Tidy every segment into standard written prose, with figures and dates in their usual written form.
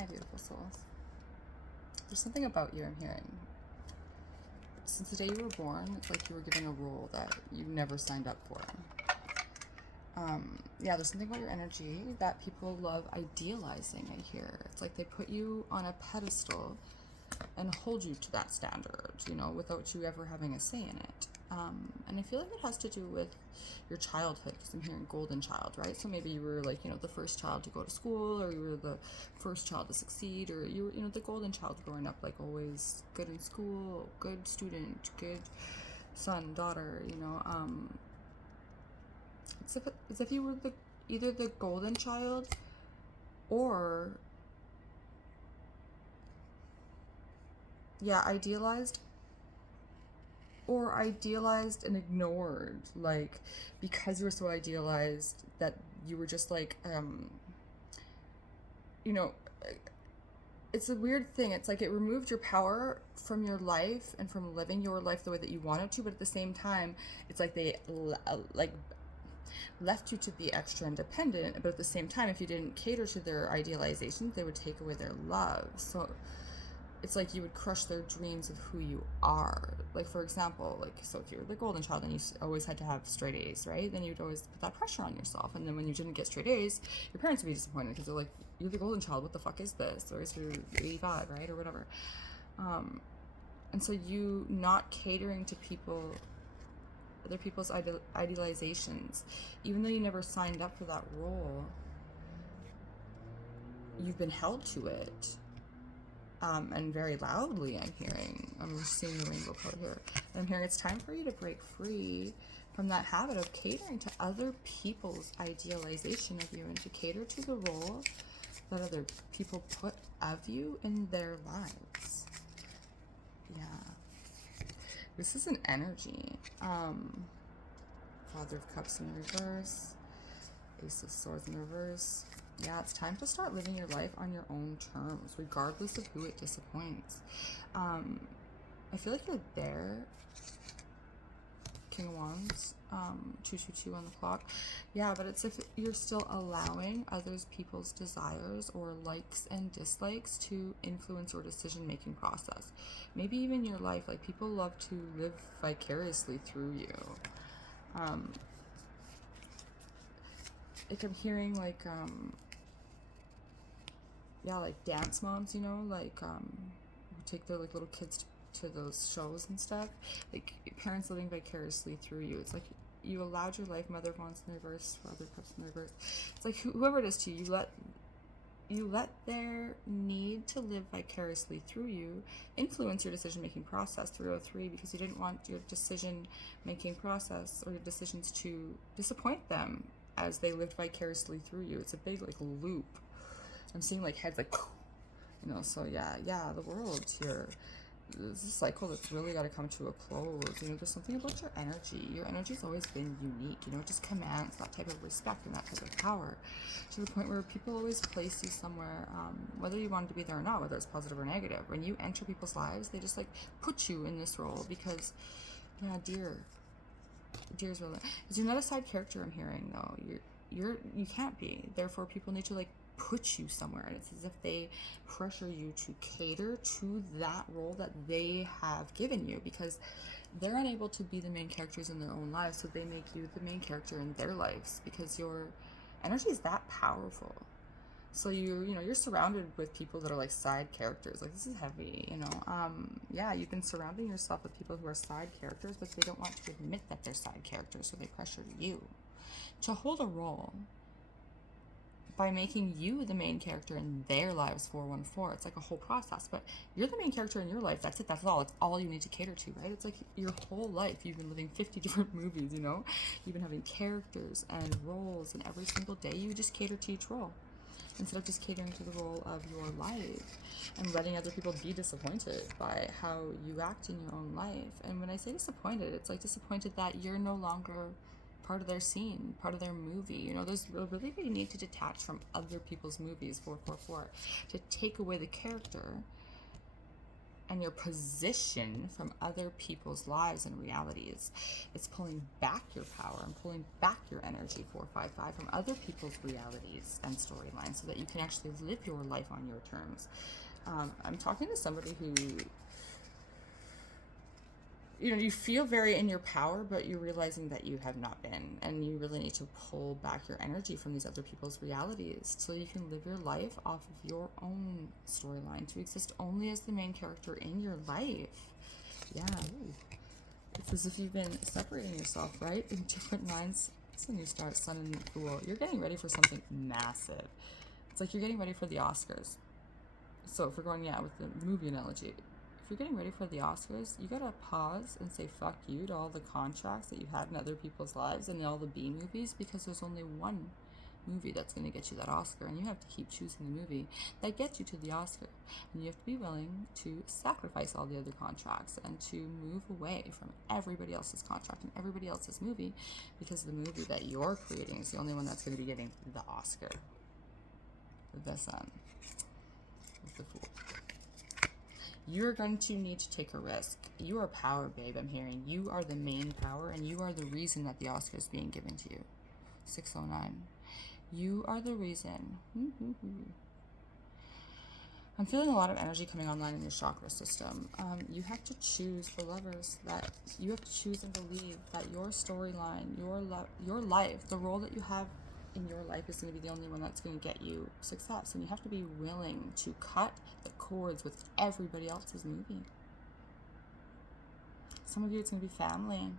Hi, beautiful souls. There's something about you I'm hearing. Since the day you were born, it's like you were given a role that you never signed up for. Yeah, there's something about your energy that people love idealizing, I hear. It's like they put you on a pedestal and hold you to that standard, you know, without you ever having a say in it. And I feel like it has to do with your childhood, because I'm hearing golden child, right? So maybe you were like, you know, the first child to go to school, or you were the first child to succeed, or you were, you know, the golden child growing up, like always good in school, good student, good son, daughter, you know. It's if you were either the golden child or, yeah, idealized and ignored, like, because you were so idealized that you were just like, you know, it's a weird thing. It's like it removed your power from your life and from living your life the way that you wanted to, but at the same time, it's like they like left you to be extra independent, but at the same time, if you didn't cater to their idealizations, they would take away their love. So it's like you would crush their dreams of who you are. Like, for example, like, so if you were the golden child and you always had to have straight A's, right? Then you'd always put that pressure on yourself. And then when you didn't get straight A's, your parents would be disappointed because they're like, you're the golden child, what the fuck is this? Or is you're 85, right? Or whatever. And so you not catering to people, other people's idealizations, even though you never signed up for that role, you've been held to it. And very loudly, I'm seeing the rainbow code here. And I'm hearing it's time for you to break free from that habit of catering to other people's idealization of you and to cater to the role that other people put of you in their lives. Yeah. This is an energy. Father of Cups in reverse. Ace of Swords in reverse. Yeah, it's time to start living your life on your own terms, regardless of who it disappoints. I feel like you're there. King of Wands, 222 on the clock. Yeah, but it's if you're still allowing others people's desires or likes and dislikes to influence your decision-making process. Maybe even your life. Like, people love to live vicariously through you. Like, I'm hearing, like, yeah, like dance moms, you know, like, who take their, like, little kids to those shows and stuff. Like, parents living vicariously through you. It's like you allowed your life, Mother of Wands in reverse, Father of Cups in reverse. It's like whoever it is to you, you let their need to live vicariously through you influence your decision-making process, 303, because you didn't want your decision-making process or your decisions to disappoint them as they lived vicariously through you. It's a big, like, loop. I'm seeing, like, heads, like, you know, so yeah, the world's here. This is a cycle that's really got to come to a close. You know, there's something about your energy. Your energy's always been unique. You know, it just commands that type of respect and that type of power, to the point where people always place you somewhere, whether you want to be there or not, whether it's positive or negative. When you enter people's lives, they just, like, put you in this role because, yeah, deer's really, because you're not a side character. I'm hearing, though. You can't be. Therefore, people need to, like, put you somewhere, and it's as if they pressure you to cater to that role that they have given you, because they're unable to be the main characters in their own lives, so they make you the main character in their lives, because your energy is that powerful. So you're surrounded with people that are like side characters. Like, this is heavy, you know. Yeah, you've been surrounding yourself with people who are side characters, but they don't want to admit that they're side characters, so they pressure you to hold a role by making you the main character in their lives, 414. It's like a whole process, but you're the main character in your life. That's it. That's all. It's all you need to cater to, right? It's like your whole life. You've been living 50 different movies, you know? You've been having characters and roles, and every single day you just cater to each role instead of just catering to the role of your life and letting other people be disappointed by how you act in your own life. And when I say disappointed, it's like disappointed that you're no longer part of their scene, part of their movie. You know, there's a really big need to detach from other people's movies, 444, to take away the character and your position from other people's lives and realities. It's pulling back your power and pulling back your energy, 455, from other people's realities and storylines so that you can actually live your life on your terms. I'm talking to somebody who, you feel very in your power, but you're realizing that you have not been, and you really need to pull back your energy from these other people's realities so you can live your life off of your own storyline, to exist only as the main character in your life. Yeah. Ooh. It's as if you've been separating yourself, right, in different lines. It's a new start, sun and fool. You're getting ready for something massive. It's like you're getting ready for the Oscars. So if we're going, with the movie analogy, if you're getting ready for the Oscars, you gotta pause and say fuck you to all the contracts that you've had in other people's lives and all the B movies, because there's only one movie that's going to get you that Oscar, and you have to keep choosing the movie that gets you to the Oscar, and you have to be willing to sacrifice all the other contracts and to move away from everybody else's contract and everybody else's movie, because the movie that you're creating is the only one that's going to be getting the Oscar. The Sun with the Fool. You're going to need to take a risk. You are power, babe, I'm hearing. You are the main power, and you are the reason that the Oscar is being given to you. 609. You are the reason. I'm feeling a lot of energy coming online in your chakra system. You have to choose, the lovers, that you have to choose and believe that your storyline, your life, the role that you have in your life is going to be the only one that's going to get you success. And you have to be willing to cut the cords with everybody else's movie. Some of you, it's going to be family.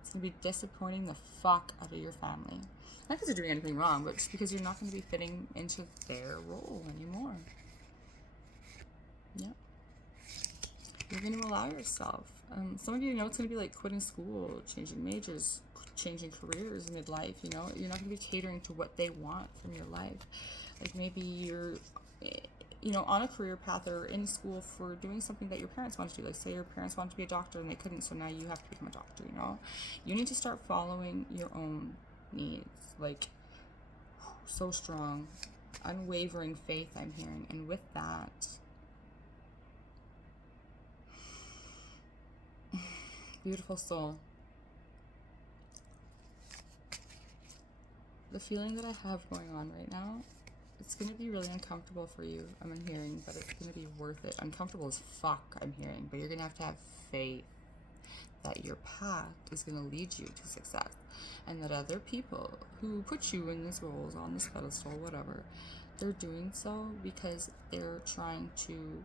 It's going to be disappointing the fuck out of your family. Not because you're doing anything wrong, but just because you're not going to be fitting into their role anymore. Yeah. You're going to allow yourself. Some of you know it's going to be like quitting school, changing majors, changing careers midlife. You're not going to be catering to what they want from your life. Like maybe you're, on a career path or in school for doing something that your parents want to do. Like say your parents wanted to be a doctor and they couldn't, so now you have to become a doctor. You need to start following your own needs. Like so strong, unwavering faith, I'm hearing. And with that, beautiful soul, the feeling that I have going on right now, it's going to be really uncomfortable for you, I'm hearing, but it's going to be worth it. Uncomfortable as fuck, I'm hearing, but you're going to have faith that your path is going to lead you to success, and that other people who put you in these roles, on this pedestal, whatever, they're doing so because they're trying to,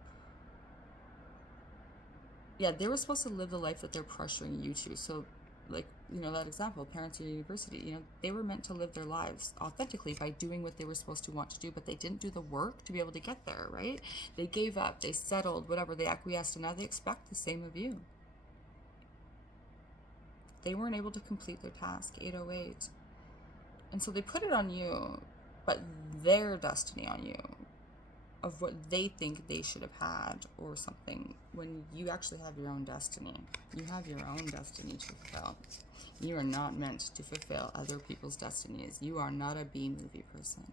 they were supposed to live the life that they're pressuring you to. So like, that example, parents at university, they were meant to live their lives authentically by doing what they were supposed to want to do, but they didn't do the work to be able to get there, right? They gave up, they settled, whatever, they acquiesced, and now they expect the same of you. They weren't able to complete their task, 808. And so they put it on you, but their destiny on you, of what they think they should have had or something, when you actually have your own destiny. You have your own destiny to fulfill. You are not meant to fulfill other people's destinies. You are not a B movie person.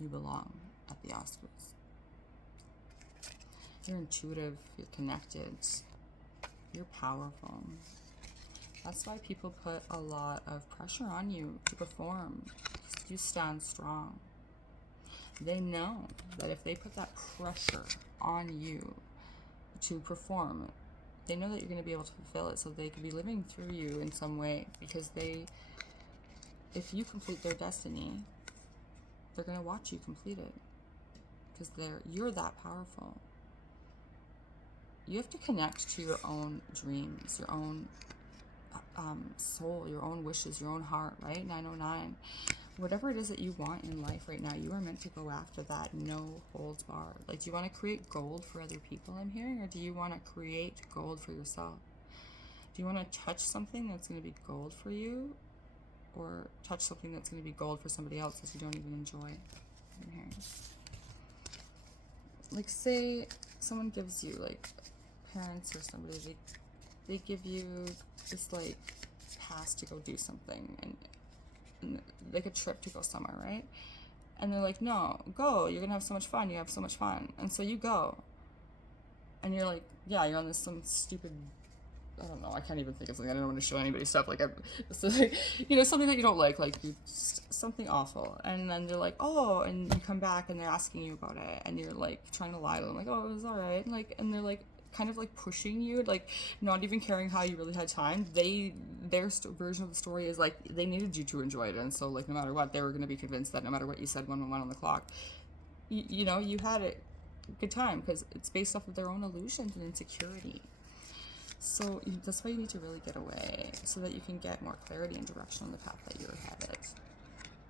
You belong at the Oscars. You're intuitive, you're connected, you're powerful. That's why people put a lot of pressure on you to perform. You stand strong. They know that if they put that pressure on you to perform, they know that you're going to be able to fulfill it, so they could be living through you in some way, because if you complete their destiny, they're going to watch you complete it, because you're that powerful. You have to connect to your own dreams, your own soul, your own wishes, your own heart, right? 909. Whatever it is that you want in life right now, you are meant to go after that, no holds barred. Like, do you want to create gold for other people, I'm hearing, or do you want to create gold for yourself? Do you want to touch something that's going to be gold for you, or touch something that's going to be gold for somebody else that you don't even enjoy? I'm hearing. Like, say someone gives you, like, parents or somebody, they give you this, like, pass to go do something, and like a trip to go somewhere, right? And they're like, no, go, you're gonna have so much fun, you have so much fun. And so you go, and you're like, yeah, you're on this some stupid, I don't know, I can't even think of something. I don't want to show anybody stuff. Like, so, you know, something that you don't like you something awful. And then they're like, oh, and you come back and they're asking you about it, and you're like trying to lie to them, like, oh, it was all right. And they're like, kind of like pushing you, like not even caring how you really had time. Their version of the story is like they needed you to enjoy it, and so like no matter what, they were going to be convinced that no matter what you said when we went on the clock, you know, you had a good time because it's based off of their own illusions and insecurity. So that's why you need to really get away so that you can get more clarity and direction on the path that you're headed.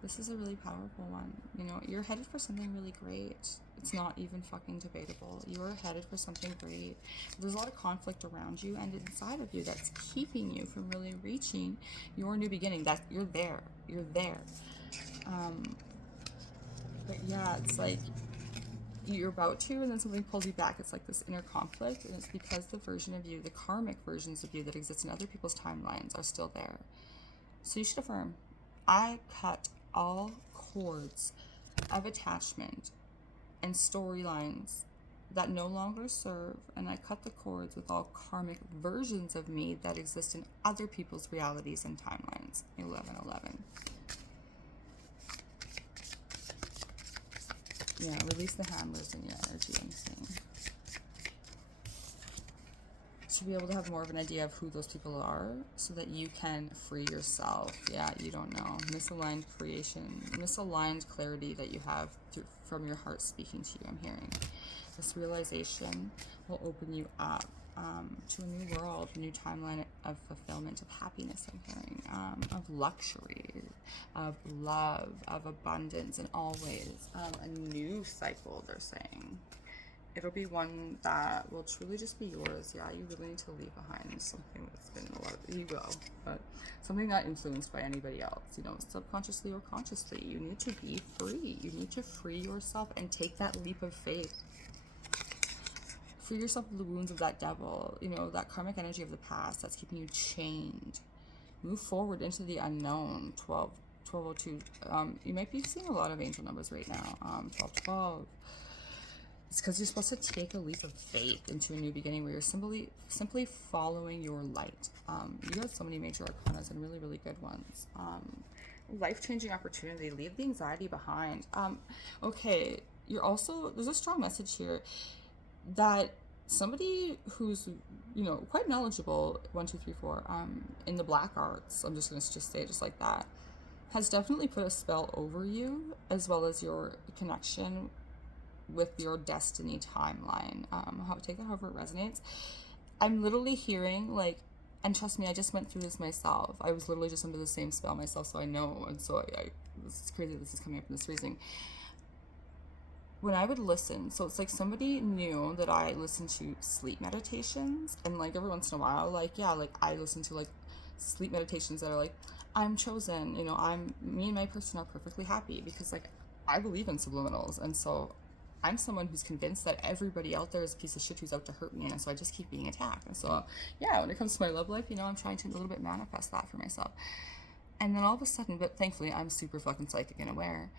This is a really powerful one. You know, you're headed for something really great. It's not even fucking debatable. You are headed for something great. There's a lot of conflict around you and inside of you that's keeping you from really reaching your new beginning. That you're there. You're there. But yeah, it's like you're about to, and then something pulls you back. It's like this inner conflict, and it's because the version of you, the karmic versions of you that exist in other people's timelines, are still there. So you should affirm, I cut all cords of attachment and storylines that no longer serve, and I cut the cords with all karmic versions of me that exist in other people's realities and timelines. 11:11. Yeah, release the hammers in your energy, I'm saying. To be able to have more of an idea of who those people are so that you can free yourself. Yeah, you don't know. Misaligned creation, misaligned clarity that you have from your heart speaking to you, I'm hearing. This realization will open you up to a new world, a new timeline of fulfillment, of happiness, I'm hearing, of luxury, of love, of abundance in all ways. A new cycle, they're saying. It'll be one that will truly just be yours. Yeah, you really need to leave behind something that's been a lot of ego, but something not influenced by anybody else, you know, subconsciously or consciously. You need to be free. You need to free yourself and take that leap of faith. Free yourself of the wounds of that devil, you know, that karmic energy of the past that's keeping you chained. Move forward into the unknown. 1202. You might be seeing a lot of angel numbers right now. 1212. It's because you're supposed to take a leap of faith into a new beginning where you're simply following your light. You have so many major arcanas and really, really good ones. Life-changing opportunity. Leave the anxiety behind. Okay, you're also, there's a strong message here that somebody who's, you know, quite knowledgeable, 1, 2, 3, 4, in the black arts, I'm just going to just say it just like that, has definitely put a spell over you, as well as your connection with your destiny timeline. Take that however it resonates. I'm literally hearing, like, and trust me, I just went through this myself. I was literally just under the same spell myself, so I know. And so this is crazy this is coming up in this reasoning. When I would listen, so it's like somebody knew that I listened to sleep meditations, and like every once in a while, like, yeah, like I listen to like sleep meditations that are like, I'm chosen, you know, me and my person are perfectly happy, because like I believe in subliminals, and so I'm someone who's convinced that everybody out there is a piece of shit who's out to hurt me, and so I just keep being attacked. And so yeah, when it comes to my love life, you know, I'm trying to a little bit manifest that for myself. And then all of a sudden, but thankfully I'm super fucking psychic and aware,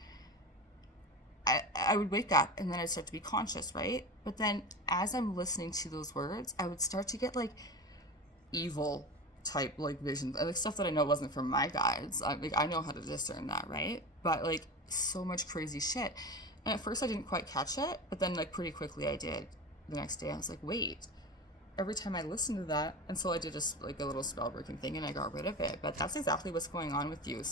I would wake up and then I'd start to be conscious, right? But then as I'm listening to those words, I would start to get like evil type like visions, like stuff that I know wasn't from my guides. I know how to discern that, right? But like so much crazy shit. And at first I didn't quite catch it, but then like pretty quickly I did. The next day I was like, wait, every time I listened to that, and so I did just like a little spell breaking thing and I got rid of it. But that's exactly what's going on with you.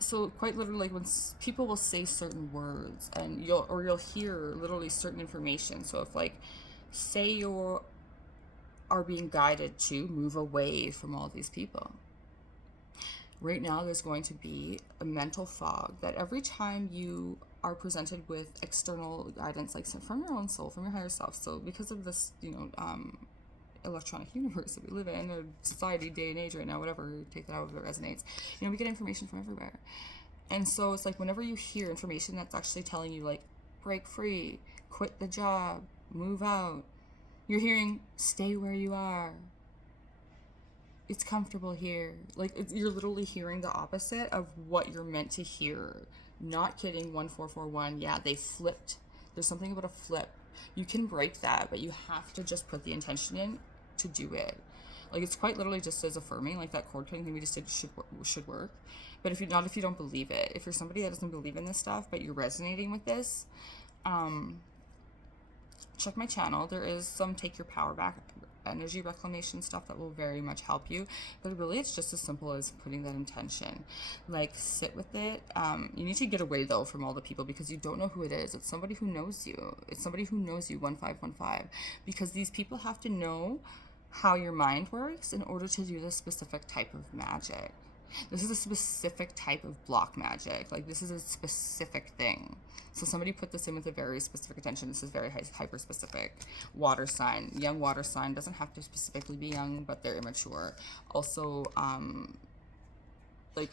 So quite literally, like when people will say certain words, and you'll hear literally certain information. So if like, say you are being guided to move away from all these people, right now there's going to be a mental fog that every time you are presented with external guidance, like from your own soul, from your higher self. So because of this, you know, electronic universe that we live in, or society, day and age right now, whatever, take that however it resonates, you know, we get information from everywhere. And so it's like whenever you hear information that's actually telling you like, break free, quit the job, move out, you're hearing, stay where you are, it's comfortable here. Like you're literally hearing the opposite of what you're meant to hear. Not kidding. 1441. Yeah, they flipped. There's something about a flip. You can break that, but you have to just put the intention in to do it. Like, it's quite literally just as affirming, like that cord cutting thing we just did should work. But if you don't believe it, if you're somebody that doesn't believe in this stuff, but you're resonating with this, check my channel. There is some take your power back energy reclamation stuff that will very much help you, but really it's just as simple as putting that intention. Like, sit with it. You need to get away though from all the people, because you don't know who it is. It's somebody who knows you. It's somebody who knows you, 1515, because these people have to know how your mind works in order to do this specific type of magic. This is a specific type of block magic. Like, this is a specific thing. So somebody put this in with a very specific attention. This is very hyper specific. Water sign. Young water sign. Doesn't have to specifically be young, but they're immature. Also, like,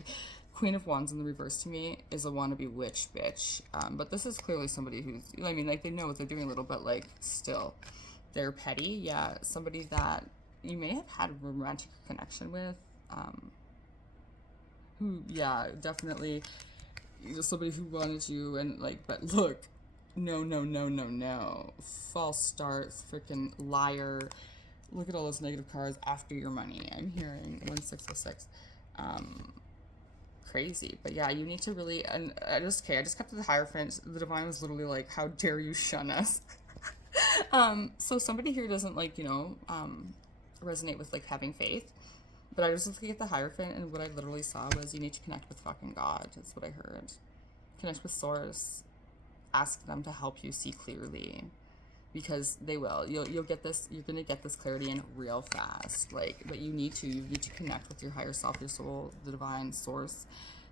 Queen of Wands in the reverse to me is a wannabe witch bitch. But this is clearly somebody who's, I mean, like, they know what they're doing a little, but, like, still. They're petty. Yeah, somebody that you may have had a romantic connection with. Who, yeah, definitely somebody who wanted you, and like, but look, no, false start, freaking liar. Look at all those negative cards after your money. I'm hearing 1606. Crazy. But yeah, you need to really, and I just kept to the Hierophant. The Divine was literally like, how dare you shun us. So somebody here doesn't, like, resonate with like having faith. But I was looking at the Hierophant, and what I literally saw was, you need to connect with fucking God. That's what I heard. Connect with Source. Ask them to help you see clearly, because they will. You'll get this. You're gonna get this clarity in real fast. Like, but you need to connect with your higher self, your soul, the Divine Source.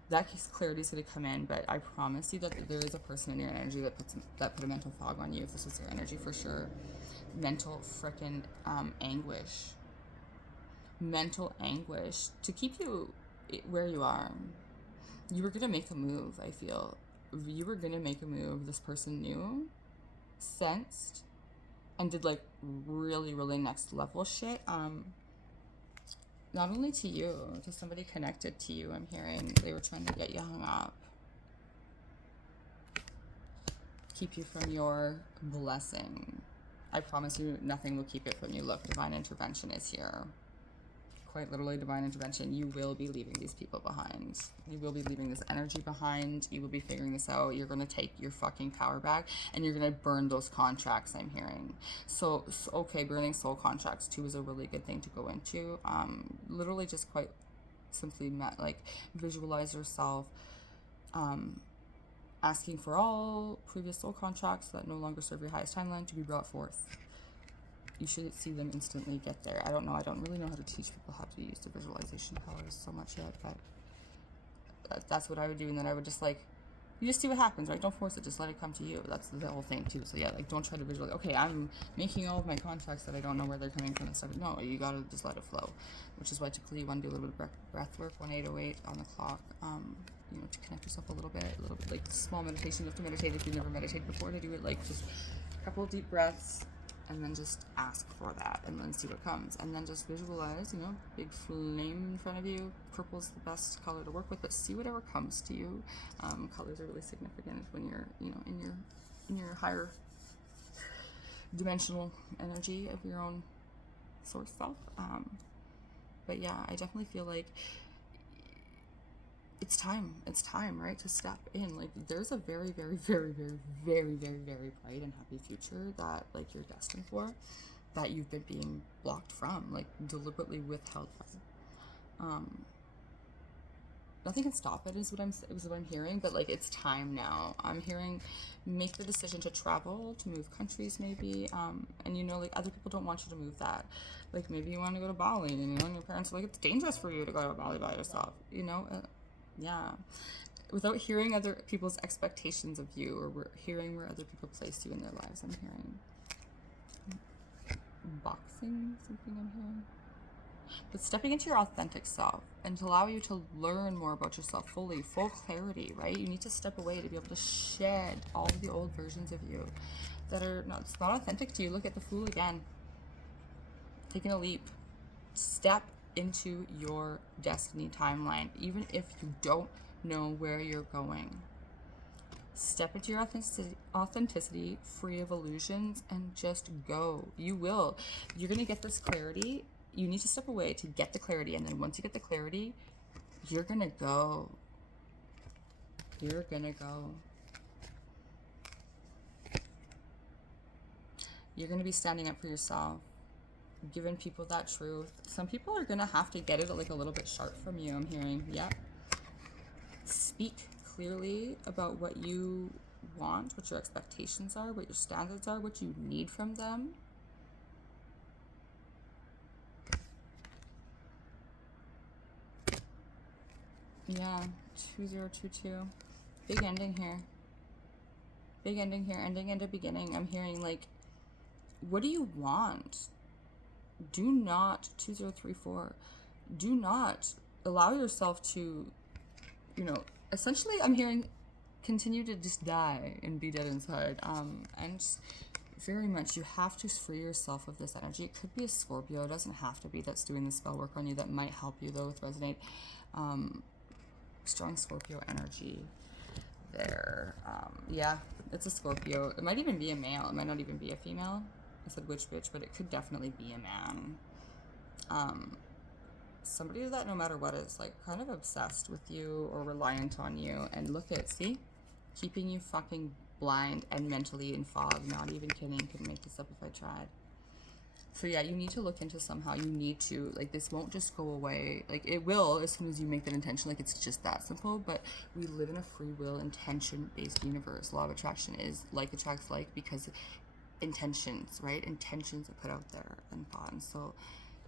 That clarity is gonna come in. But I promise you that there is a person in your energy that put a mental fog on you. If this was your energy, for sure. Mental frickin' anguish. Mental anguish to keep you where you are. You were gonna make a move. I feel you were gonna make a move. This person knew, sensed, and did like really, really next level shit. Not only to you, to somebody connected to you. I'm hearing they were trying to get you hung up, keep you from your blessing. I promise you, nothing will keep it from you. Look, divine intervention is here. Quite literally, divine intervention. You will be leaving these people behind. You will be leaving this energy behind. You will be figuring this out. You're going to take your fucking power back, and you're going to burn those contracts, I'm hearing. So okay, burning soul contracts too is a really good thing to go into. Literally just quite simply like visualize yourself asking for all previous soul contracts that no longer serve your highest timeline to be brought forth. You should see them instantly get there. I don't know. I don't really know how to teach people how to use the visualization powers so much yet, but that's what I would do. And then I would just like, you just see what happens, right? Don't force it. Just let it come to you. That's the whole thing too. So yeah, like, don't try to visualize, okay, I'm making all of my contracts that I don't know where they're coming from and stuff. No, you gotta just let it flow, which is why typically you want to do a little bit of breath work, 1808 on the clock, to connect yourself a little bit like small meditation. You have to meditate if you've never meditated before, to do it like just a couple of deep breaths, and then just ask for that, and then see what comes, and then just visualize, big flame in front of you. Purple is the best color to work with, but see whatever comes to you. Colors are really significant when you're, in your higher dimensional energy of your own source self. But yeah, I definitely feel like it's time, right, to step in. Like, there's a very, very, very, very, very, very, very bright and happy future that, like, you're destined for, that you've been being blocked from, like, deliberately withheld from. Nothing can stop it, is what I'm hearing, but, like, it's time now. I'm hearing, make the decision to travel, to move countries, maybe, and, like, other people don't want you to move that. Like, maybe you want to go to Bali, and, and your parents are like, it's dangerous for you to go to Bali by yourself, yeah, without hearing other people's expectations of you, or hearing where other people place you in their lives. I'm hearing boxing, something I'm hearing. But stepping into your authentic self, and to allow you to learn more about yourself fully, full clarity, right? You need to step away to be able to shed all of the old versions of you that are not authentic to you. Look at the Fool again. Taking a leap. Step into your destiny timeline, even if you don't know where you're going. Step into your authenticity, free of illusions, and just go. You will. You're going to get this clarity. You need to step away to get the clarity. And then once you get the clarity, you're going to go. You're going to go. You're going to be standing up for yourself, giving people that truth. Some people are going to have to get it like a little bit sharp from you, I'm hearing. Yep. Speak clearly about what you want, what your expectations are, what your standards are, what you need from them. Yeah, 2022. Big ending here. Big ending here. Ending and a beginning. I'm hearing like, what do you want? Do not, 2034, do not allow yourself to, essentially I'm hearing continue to just die and be dead inside. And just very much you have to free yourself of this energy. It could be a Scorpio. It doesn't have to be that's doing the spell work on you. That might help you though with Resonate. Strong Scorpio energy there. Yeah, it's a Scorpio. It might even be a male. It might not even be a female. I said witch bitch, but it could definitely be a man. Somebody that no matter what is like kind of obsessed with you or reliant on you. And look at, see, keeping you fucking blind and mentally in fog. Not even kidding. Couldn't make this up if I tried. So yeah, you need to look into somehow. You need to, like, this won't just go away. Like, it will as soon as you make that intention. Like, it's just that simple. But we live in a free will, intention-based universe. Law of attraction is like attracts like because intentions, right? Intentions are put out there and thought. And so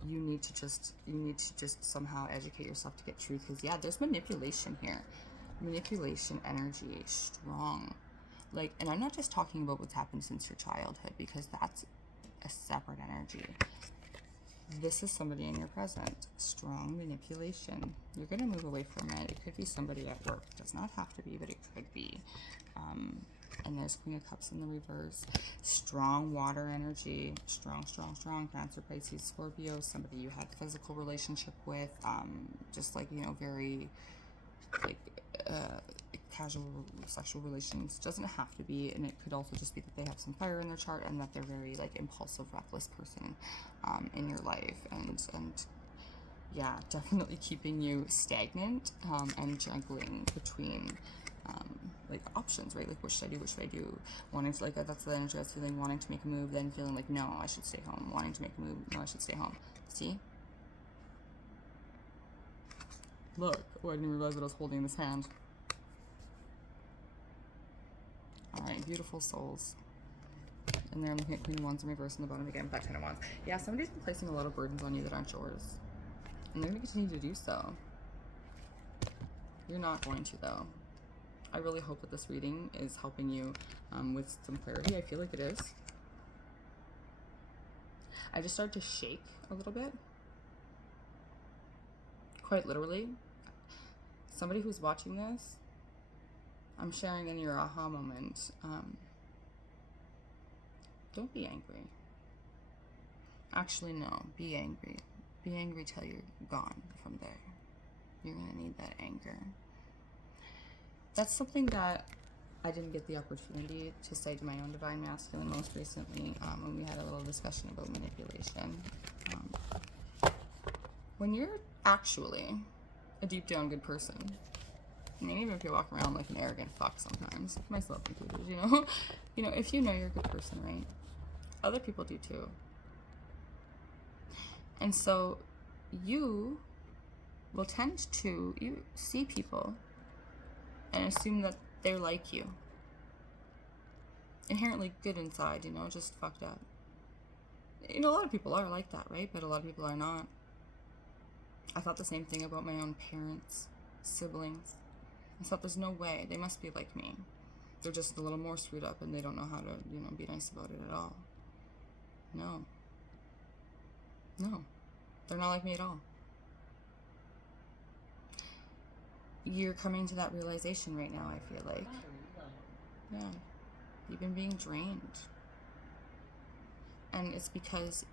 you need to just somehow educate yourself to get truth. Because yeah, there's manipulation here. Manipulation energy, strong. Like, and I'm not just talking about what's happened since your childhood, because that's a separate energy. This is somebody in your present. Strong manipulation. You're going to move away from it. It could be somebody at work. It does not have to be, but it could be. And there's Queen of Cups in the reverse. Strong water energy. Strong. Cancer, Pisces, Scorpio. Somebody you had physical relationship with. Just like, very like casual sexual relations. Doesn't have to be, and it could also just be that they have some fire in their chart and that they're very like impulsive, reckless person in your life, and yeah, definitely keeping you stagnant and juggling between like options, right? Like, what should I do? Wanting to, like, that's the energy I was feeling, wanting to make a move, then feeling like, no, I should stay home. Wanting to make a move, no, I should stay home. See? Look. Oh, I didn't realize what I was holding in this hand. Alright, beautiful souls. And there I'm looking at Queen of Wands in reverse in the bottom again, back 10 of Wands. Yeah, somebody's been placing a lot of burdens on you that aren't yours. And they're going to continue to do so. You're not going to, though. I really hope that this reading is helping you with some clarity. I feel like it is. I just started to shake a little bit. Quite literally. Somebody who's watching this, I'm sharing in your aha moment. Don't be angry. Actually, no. Be angry. Be angry till you're gone from there. You're going to need that anger. That's something that I didn't get the opportunity to say to my own divine masculine most recently when we had a little discussion about manipulation. When you're actually a deep down good person, I mean, even if you walk around like an arrogant fuck sometimes, myself included, if you know you're a good person, right? Other people do too. And so you will tend to, you see people and assume that they're like you. Inherently good inside, just fucked up. A lot of people are like that, right? But a lot of people are not. I thought the same thing about my own parents, siblings. I thought there's no way. They must be like me. They're just a little more screwed up and they don't know how to, be nice about it at all. No. They're not like me at all. You're coming to that realization right now, I feel like. Yeah. You've been being drained. And it's because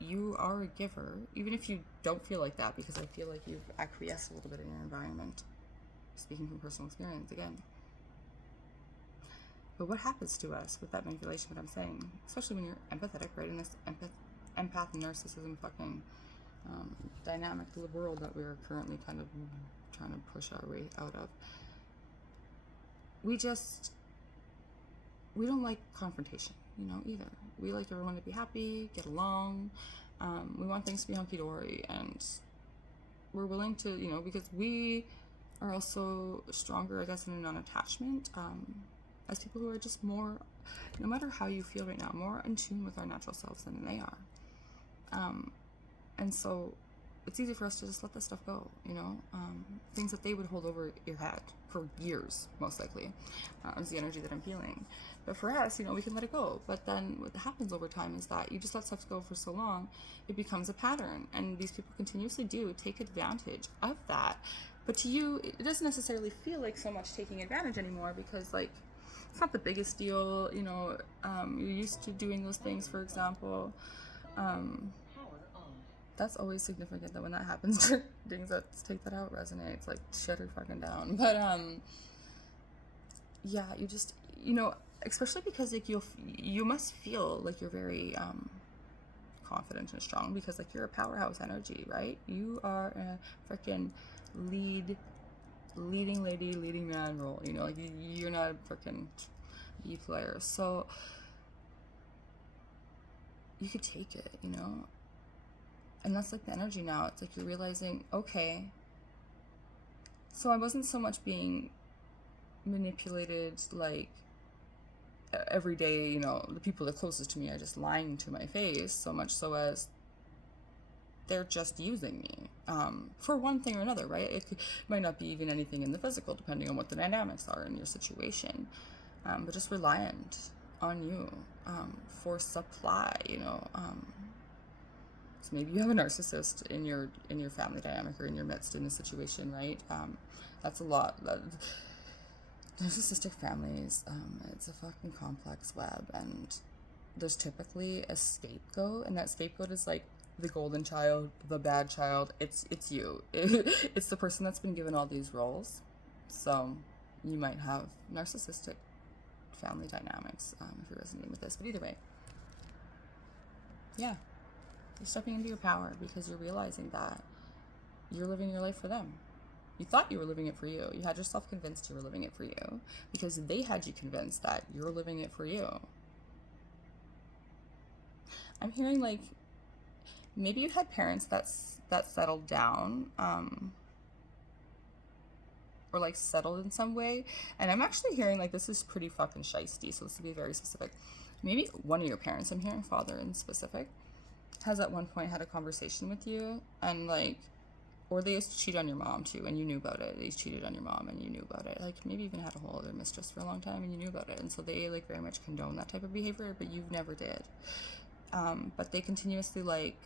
you are a giver, even if you don't feel like that, because I feel like you've acquiesced a little bit in your environment. Speaking from personal experience again. But what happens to us with that manipulation, what I'm saying, especially when you're empathetic, right, in this empath and narcissism fucking dynamic world that we're currently kind of trying to push our way out of, we don't like confrontation, either. We like everyone to be happy, get along. We want things to be hunky-dory, and we're willing to, because we are also stronger, I guess, in a non-attachment, as people who are just more, no matter how you feel right now, more in tune with our natural selves than they are. And so it's easy for us to just let this stuff go, things that they would hold over your head for years, most likely, is the energy that I'm feeling. But for us, we can let it go. But then what happens over time is that you just let stuff go for so long, it becomes a pattern. And these people continuously do take advantage of that. But to you, it doesn't necessarily feel like so much taking advantage anymore, because, like, it's not the biggest deal, you're used to doing those things, for example. That's always significant that when that happens, things that take that out resonates, like, shut her fucking down. But, yeah, you just, especially because, like, you must feel like you're very, confident and strong, because, like, you're a powerhouse energy, right? You are a freaking leading lady, leading man role, like, you're not a freaking B player, so you could take it, and that's, like, the energy now. It's like you're realizing, okay, so I wasn't so much being manipulated, like, every day, the people that are closest to me are just lying to my face, so much so as they're just using me, for one thing or another, right? It might not be even anything in the physical, depending on what the dynamics are in your situation, but just reliant on you, for supply, so maybe you have a narcissist in your family dynamic or in your midst in a situation, right? That's a lot. Narcissistic families, it's a fucking complex web, and there's typically a scapegoat, and that scapegoat is, like, the golden child, the bad child. It's you. It's the person that's been given all these roles. So you might have narcissistic family dynamics, if you're resonating with this. But either way, yeah, you're stepping into your power because you're realizing that you're living your life for them. You thought you were living it for you. You had yourself convinced you were living it for you because they had you convinced that you're living it for you. I'm hearing, like, maybe you had parents that settled down, or, like, settled in some way. And I'm actually hearing, like, this is pretty fucking shiesty, so this will be very specific. Maybe one of your parents, I'm hearing father in specific, has at one point had a conversation with you, and, like, or they used to cheat on your mom too, and you knew about it. They cheated on your mom, and you knew about it. Like, maybe even had a whole other mistress for a long time, and you knew about it. And so they, like, very much condone that type of behavior, but you never did. But they continuously, like,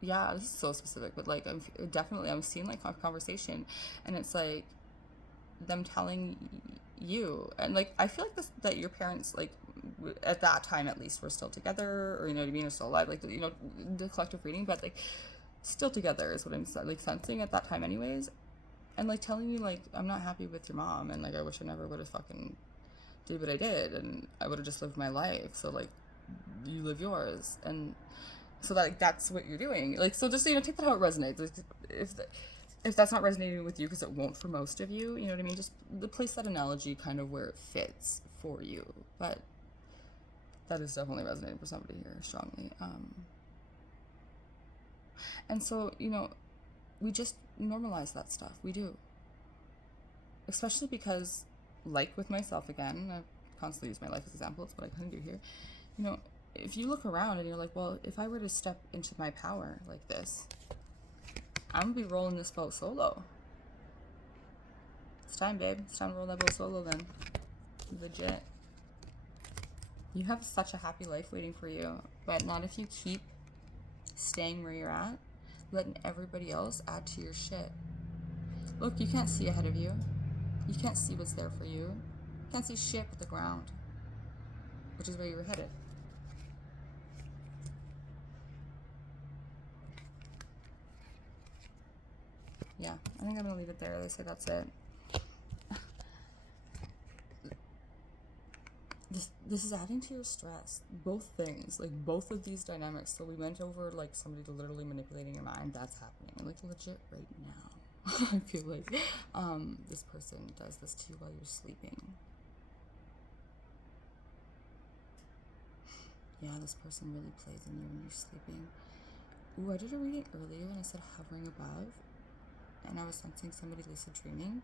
yeah, this is so specific, but, like, I'm seeing, like, a conversation, and it's like them telling you, and, like, I feel like that your parents, like, at that time at least, were still together, or, you know what I mean, or still alive, like, the collective reading, but, like, still together is what I'm, like, sensing at that time anyways, and, like, telling you, like, I'm not happy with your mom, and, like, I wish I never would have fucking did what I did, and I would have just lived my life, so, like, you live yours, and so that, like, that's what you're doing, like, so just, take that how it resonates. Like, if that's not resonating with you, because it won't for most of you, you know what I mean, just place that analogy kind of where it fits for you, but that is definitely resonating for somebody here strongly. And so, we just normalize that stuff. We do. Especially because, like with myself again, I constantly use my life as an example, it's what I kind of do here. If you look around and you're like, well, if I were to step into my power like this, I'm going to be rolling this boat solo. It's time, babe. It's time to roll that boat solo then. Legit. You have such a happy life waiting for you, but not if you keep staying where you're at, letting everybody else add to your shit. Look, you can't see ahead of you. You can't see what's there for you. You can't see shit but the ground, which is where you were headed. Yeah, I think I'm gonna leave it there. They say that's it. this is adding to your stress. Both things, like both of these dynamics. So we went over like somebody literally manipulating your mind. That's happening, like legit right now. I feel like this person does this to you while you're sleeping. Yeah, this person really plays in you when you're sleeping. Ooh, I did a reading earlier and I said hovering above, and I was sensing somebody lucid dreaming.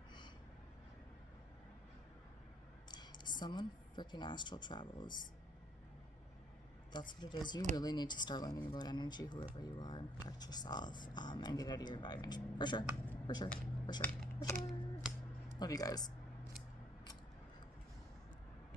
Someone freaking astral travels. That's what it is. You really need to start learning about energy, whoever you are, and protect yourself, and get out of your environment. For sure. For sure. For sure. For sure. Love you guys.